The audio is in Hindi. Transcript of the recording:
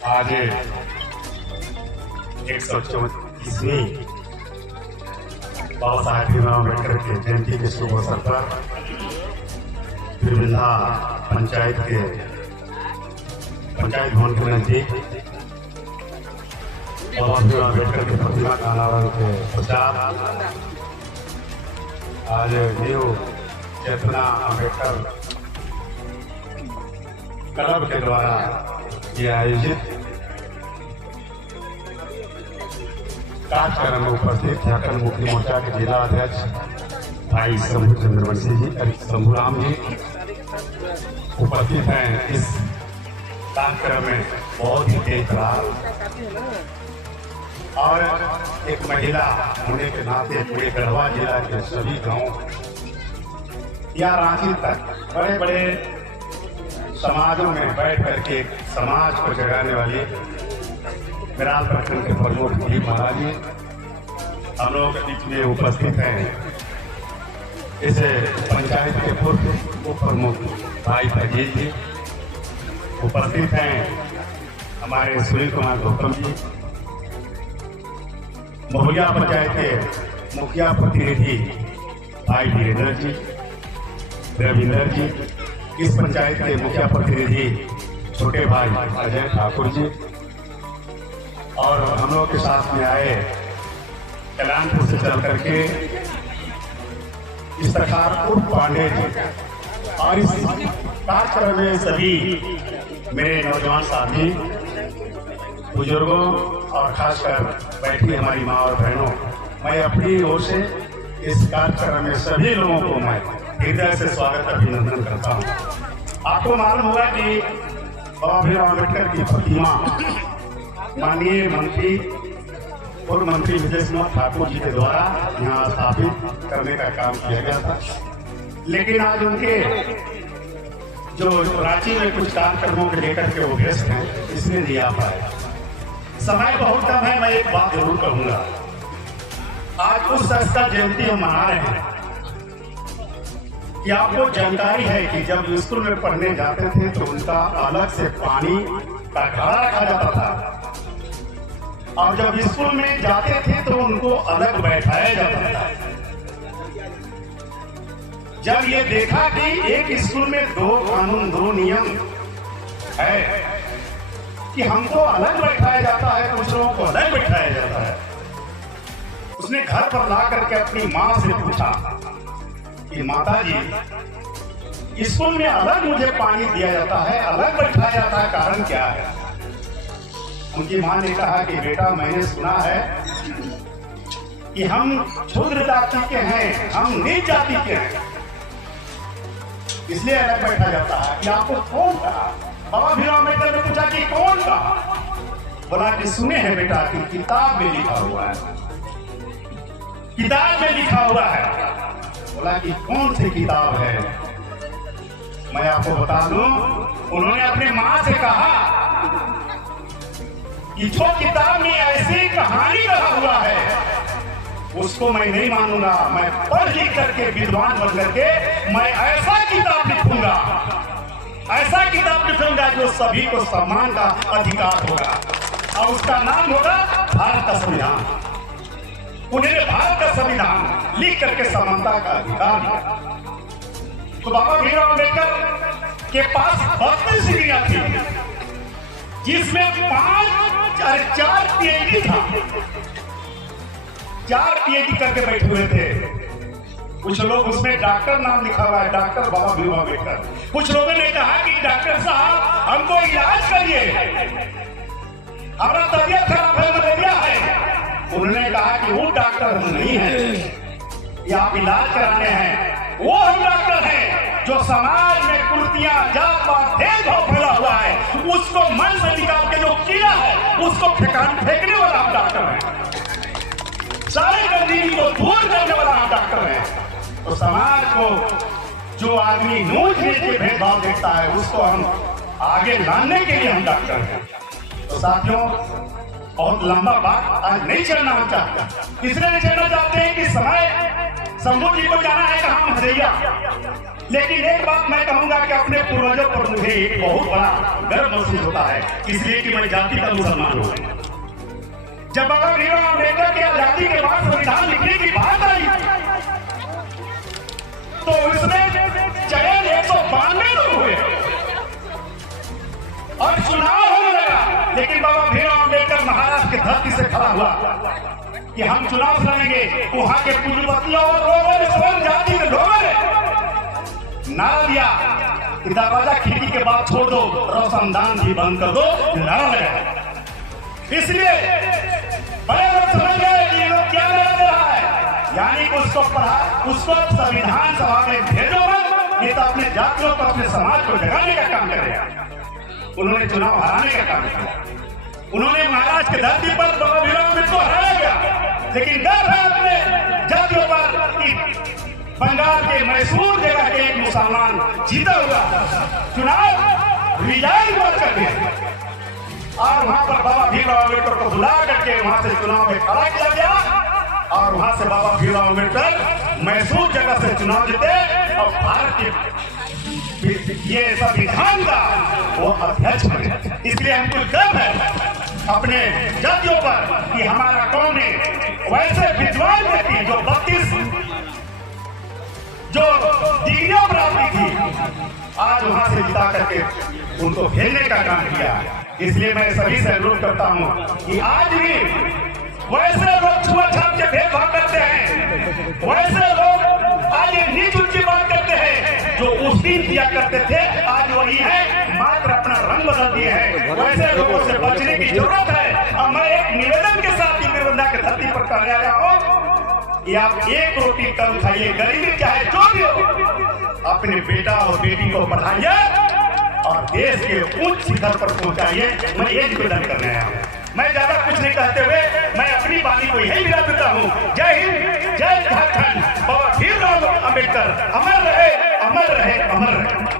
आज 134वीं बाबा साहेब भीमराव अम्बेडकर के जयंती के शुभ अवसर पर बिरबिंधा पंचायत भवन के नजदीक बाबा भीमराव अम्बेडकर की प्रतिमा का अनावरण के पश्चात आज न्यू चेतना अम्बेडकर क्लब के द्वारा ये आयोजित कार्यक्रम में उपस्थित झारखंड मुक्ति मोर्चा के जिला अध्यक्ष भाई शंभू चंद्रवंशी जी, शंभूराम जी उपस्थित हैं। इस कार्यक्रम में बहुत ही तेज रहा और एक महिला होने के नाते पूरे गढ़वा जिला के सभी गांव या रांची तक बड़े बड़े समाजों में बैठ करके समाज को जगाने वाली विराल प्रखंड के प्रमुख दिलीप महाराज जी हम लोगों के बीच में उपस्थित हैं। इस पंचायत के पूर्व उप प्रमुख भाई अजीत जी उपस्थित हैं। हमारे सुनील कुमार गौतम जी, महुलिया पंचायत के मुखिया प्रतिनिधि भाई वीरेंद्र जी, रविंदर जी, इस पंचायत के मुखिया प्रतिनिधि छोटे भाई अजय ठाकुर जी और हम लोग के साथ में आए कल्याणपुर से चल करके इस प्रकार उर्फ पांडे जी और इस कार्यक्रम में सभी मेरे नौजवान साथी बुजुर्गों और खासकर बैठी हमारी माँ और बहनों, मैं अपनी ओर से इस कार्यक्रम में सभी लोगों को मैं हृदय से स्वागत अभिनंदन करता हूँ। आपको मालूम होगा कि बाबा भीमराव अम्बेडकर की प्रतिमा माननीय मंत्री पूर्व मंत्री विजय सिंह ठाकुर जी के द्वारा यहाँ स्थापित करने का काम किया गया था, लेकिन आज उनके जो रांची में कुछ कार्यक्रमों के लेकर के वो व्यस्त हैं, इसलिए नहीं आ पाए। समय बहुत कम है, मैं एक बात जरूर कहूंगा। आज उस शख्स का जयंती हम मना रहे हैं कि आपको जानकारी है कि जब स्कूल में पढ़ने जाते थे तो उनका अलग से पानी का घड़ा रखा जाता था और जब स्कूल में जाते थे तो उनको अलग बैठाया जाता था। जब ये देखा कि एक स्कूल में 2 कानून 2 नियम है कि हमको अलग बैठाया जाता है, कुछ लोगों को अलग बैठाया जाता है, उसने घर पर ला करके अपनी माँ से पूछा कि माता जी, स्कूल में अलग मुझे पानी दिया जाता है, अलग बैठाया जाता है, कारण क्या है? उनकी माँ ने कहा कि बेटा, मैंने सुना है कि हम क्षुद्र जाति के हैं, हम नीच जाति के हैं, इसलिए अलग बैठा जाता है। कि आपको कौन कहा? बाबा भीमराव अम्बेडकर ने पूछा कि कौन कहा? बोला कि सुने हैं बेटा कि किताब में लिखा हुआ है, किताब में लिखा हुआ है। बोला कि कौन सी किताब है? मैं आपको बता दूं, उन्होंने अपने माँ से कहा कि जो किताब में ऐसी कहानी रहा हुआ है उसको मैं नहीं मानूंगा, मैं पढ़ लिख करके विद्वान बन करके मैं ऐसा किताब लिखूंगा, ऐसा किताब लिखूंगा जो सभी को सम्मान का अधिकार होगा और उसका नाम होगा भारत का संविधान। उन्हें भारत का संविधान लिख करके समानता का अधिकार दिया। तो बाबा भीमराव अम्बेडकर के पास 32 डिग्रियां थी, जिसमें 4 पीएचडी था, 4 पीएचडी करके बैठे हुए थे। कुछ लोग उसमें डॉक्टर नाम लिखा हुआ है, डॉक्टर बाबा भीमराव अम्बेडकर। कुछ लोगों ने कहा कि डॉक्टर साहब हमको इलाज करिए, हमारा तबीयत खराब है, मलेरिया है। उन्होंने कहा कि वो डॉक्टर हम नहीं है, ये आप इलाज कराने हैं। वो हम डॉक्टर हैं जो समाज में कुर्तियां, जात पात, भेदभाव फैला हुआ है, उसको मन से निकाल के जो किया है उसको फेंकने वाला हम डॉक्टर हैं। सारे गंदगी को दूर करने वाला हम डॉक्टर हैं। तो समाज को जो आदमी नोच नीच के भेदभाव देखता है उसको हम आगे लाने के लिए हम डॉक्टर हैं। तो साथियों, बहुत लंबा बात आज नहीं चलना हम चाहते, इसलिए नहीं चलना चाहते हैं कि समय शंभू जी को जाना है कहाँ, मधेरिया। लेकिन एक बात मैं कहूंगा कि अपने पूर्वजों पर मुझे एक बहुत बड़ा गर्व महसूस होता है, इसलिए कि मैं जाति का मुसलमान हूं। जब बाबा भीमराव अम्बेडकर की आजादी के बाद संविधान लिखने की बात आई तो उसमें चयन 192 लोग हुए और चुनाव होने लगा, लेकिन बाबा भीमराव अम्बेडकर महाराष्ट्र की धरती से खड़ा हुआ कि हम चुनाव लड़ेंगे। वहां के पूंजीपतियों और लोगों ने, स्वयं जाति के लोगों ने नारा दिया कि दरवाजा खिड़की के बाद छोड़ दो, रोशनदान भी बंद कर दो, नारा लगाया। इसलिए बड़े लोग समझ गए कि लोग क्या नारा दे रहा है, यानी कि उसको संविधान सभा में भेजो मत, ये तो अपने जातियों को, अपने समाज को जगाने का काम करेगा। उन्होंने चुनाव हराने का काम किया। उन्होंने महाराष्ट्र की धरती पर बाबा भीमराव अम्बेडकर को हराया गया, लेकिन गर्व है अपने जातियों पर कि बंगाल के मैसूर जगह के एक मुसलमान जीता हुआ चुनाव रिजाइन कर दिया और वहां पर बाबा भीमराव अम्बेडकर को बुला करके वहां से चुनाव में खड़ा किया गया और वहां से बाबा भीमराव अम्बेडकर मैसूर जगह से चुनाव जीते और भारत के ये संविधान का वो अध्यक्ष बने। इसलिए हमको गर्व है अपने जातियों पर कि हमारा कौम ने वैसे विद्वान व्यक्ति जो डिग्रियां प्राप्त थी, आज वहां से जिता करके उनको भेजने का काम किया। इसलिए मैं सभी से अनुरोध करता हूं कि आज भी वैसे लोग छुआछूत के भेदभाव करते हैं, वैसे लोग आज नीच ऊंची बात करते हैं जो उस दिन किया करते थे, आज वही है, मात्र अपना रंग बदल दिए हैं। वैसे लोगों से बचने की जरूरत है। और मैं एक निवेदन के साथ निवेदन की धरती पर कहने आया हूं कि आप एक रोटी कम खाइए, गरीबी चाहे जो भी हो, अपने बेटा और बेटी को पढ़ाइए और देश के उच्च शिखर पर पहुंचाइए। मैं ये निवेदन करने आया हूँ। मैं ज्यादा कुछ नहीं कहते हुए मैं अपनी वाणी को यही विदा देता हूँ। जय हिंद, जय झारखंड। बाबा भीमराव अम्बेडकर अमर रहे, अमर रहे, अमर रहे।